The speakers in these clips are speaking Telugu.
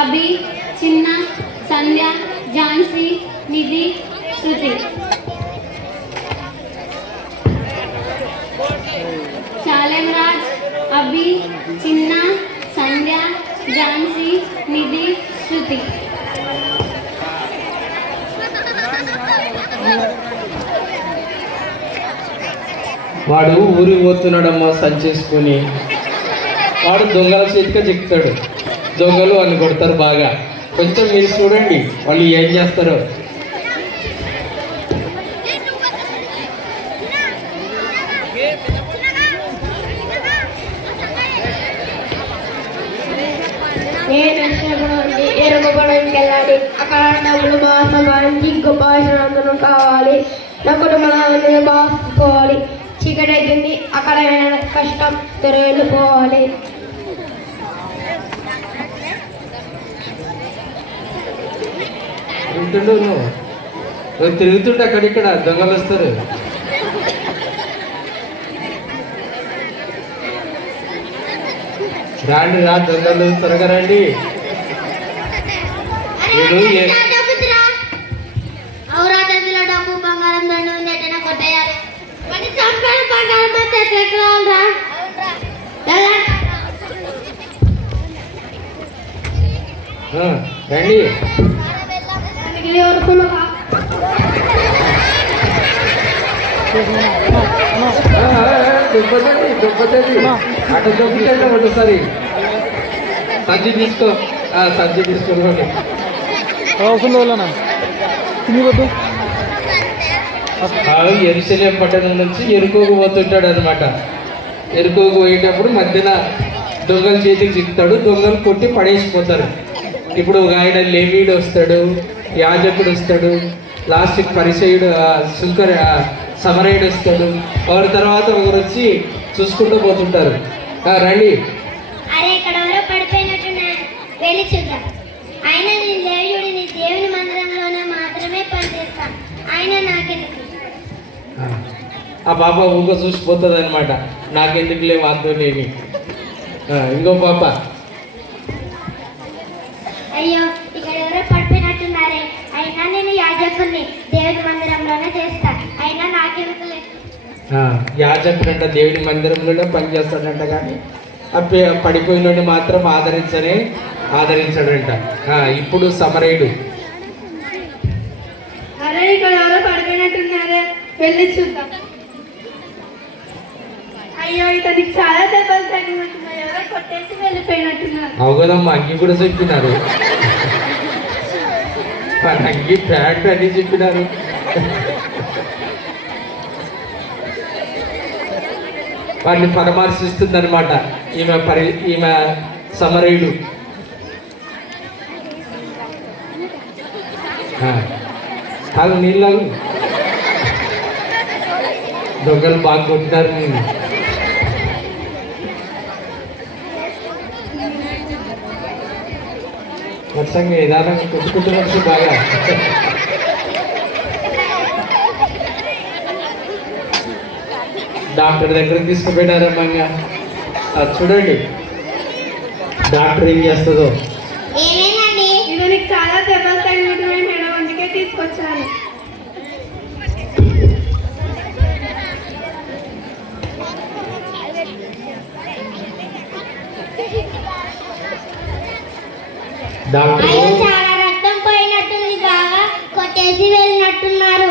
అభి, చిన్న, సంధ్య, ఝాన్సీ, నిధి, శృతి. శాలెం రాజ్, అభి, చిన్న, సంధ్య, ఝాన్సీ, నిధి, శృతి. వాడు ఊరికి పోతున్నాడమ్మా సంచేసుకొని. వాడు దొంగల చేతిగా చిక్కుతాడు. దొంగలు వాళ్ళు కొడతారు బాగా. కొంచెం మీరు చూడండి వాళ్ళు ఏం చేస్తారో. ఎరుగడానికి వెళ్ళాలి. అక్కడ డబ్బులు బాగా గొప్ప అందరం కావాలి. నా కుటుంబంలో బాసుకోవాలి. చీకటి అవుతుంది, అక్కడ కష్టం వెళ్ళిపోవాలి. నువ్వు తిరుగుతుంటే అక్కడిక్కడ దొంగలు వస్తారు. రాండి రా దొంగలు, త్వరగా రండి. డబ్బు బంగారం దండ ఉంది, ఎటైనా కొట్టేయాలి. రండి. అటు దొబ్బికండి ఒకసారి. సంచి తీసుకో, సంచి తీసుకోండి. ఎరుసలేం పట్టణం నుంచి ఎరుకోకు పోతుంటాడు అనమాట. ఎరుకోకు పోయేటప్పుడు మధ్యన దొంగల చేతికి చిక్కుతాడు. దొంగలు కొట్టి పడేసిపోతారు. ఇప్పుడు ఒక ఆయన లేవీడు వస్తాడు, యాజకుడు వస్తాడు, లాస్ట్కి పరిచయుడు సమరయుడు వస్తాడు. ఒకరి తర్వాత ఒకరు వచ్చి చూసుకుంటూ పోతుంటారు. రండి. దేవుని మందిరంలోనే మాత్రమే పనిచేస్తాను. ఆయన నాకెందుకు? ఆ పాప ఊగ చూసిపోతుంది అనమాట. నాకెందుకులే వాంతో లేని. ఇంకో పాప, అయ్యో ఇక్కడ ఎవరో పడిపోయినట్టున్నారే. అయినా నేను యాజకుని దేవుని మందిరంలోనే చేస్తా. అయినా నాకెందుకులే. యాజకుడంట దేవుని మందిరంలోనే పనిచేస్తాడంట. కానీ పడిపోయిన మాత్రం ఆదరించాడంట. ఇప్పుడు సమరయుడు, ఇక్కడ ఎవరో పడిపోయినట్టున్నారే, వెళ్ళి చూద్దాం. అయ్యో ఇతనికి చాలా దెబ్బలు తగినట్టున్నాయి. ఎవరో కొట్టేసి వెళ్ళిపోయినట్టున్నారు. అవుగదమ్మా, అంగి కూడా చెప్పినారు. అంగి ప్యాంట్ అని చెప్పినారు. వాడిని పరామర్శిస్తుంది అనమాట ఈమె సమరయుడు. కాదు నీళ్ళు దొంగలు బాగా కొట్టినారు. నేను వర్షంగా ఏదైనా కొట్టుకుంటూ మనిషి బాగా. డాక్టర్ దగ్గరికి తీసుకుపోయినారమ్మంగా. చూడండి డాక్టర్ ఏం చేస్తుందో. ఇతనికి చాలా దెబ్బలు తగినట్టున్నాయి మేడం, అందుకే తీసుకొచ్చాను. డాక్టర్ చాలా రక్తం పోయినట్టుంది, బాగా కొట్టేసి వెళ్ళినట్టున్నారు.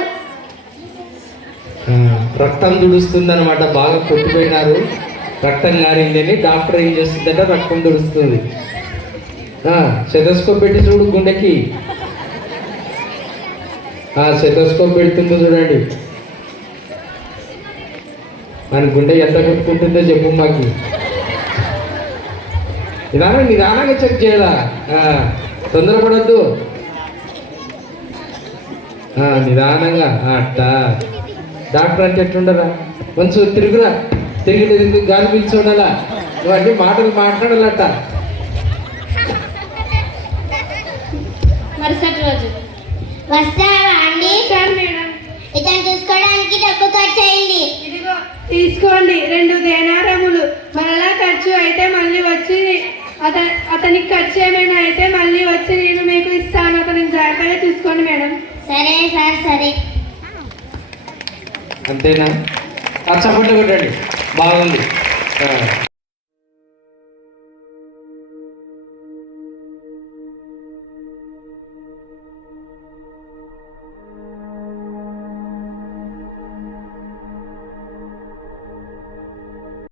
రక్తం దుడుస్తుంది అనమాట. బాగా కొట్టిపోయినారు, రక్తం గారిందని. డాక్టర్ ఏం చేస్తుందంటే రక్తం దుడుస్తుంది. స్టెథోస్కోప్ పెట్టి చూడు గుండెకి. స్టెథోస్కోప్ పెడుతుందో చూడండి. మన గుండె ఎంత కొట్టుకుంటుందో చెప్పు మాకు. నిదానంగా చెక్ చేయాలా, తొందరపడద్దు. నిదానంగా అట్టా. డాక్టర్ అంటే ఎట్లుండరా, కొంచెం తిరిగి గాలి పీల్చుండాలా. ఇవన్నీ మాటలు మాట్లాడాలట. మరుసటి రోజు వస్తావా అండి? మేడం, ఇతను చూసుకోవడానికి డబ్బు ఖర్చు అయింది. ఇదిగో తీసుకోండి 2 దేనారములు. మరలా ఖర్చు అయితే మళ్ళీ వచ్చి అతనికి ఖర్చు ఏమైనా అయితే మళ్ళీ వచ్చి నేను మీకు ఇస్తాను. అతనికి జాగ్రత్తగా చూసుకోండి మేడం. సరే సార్, సరే. అంతేనా? చప్పట్లు కొట్టండి, బాగుంది.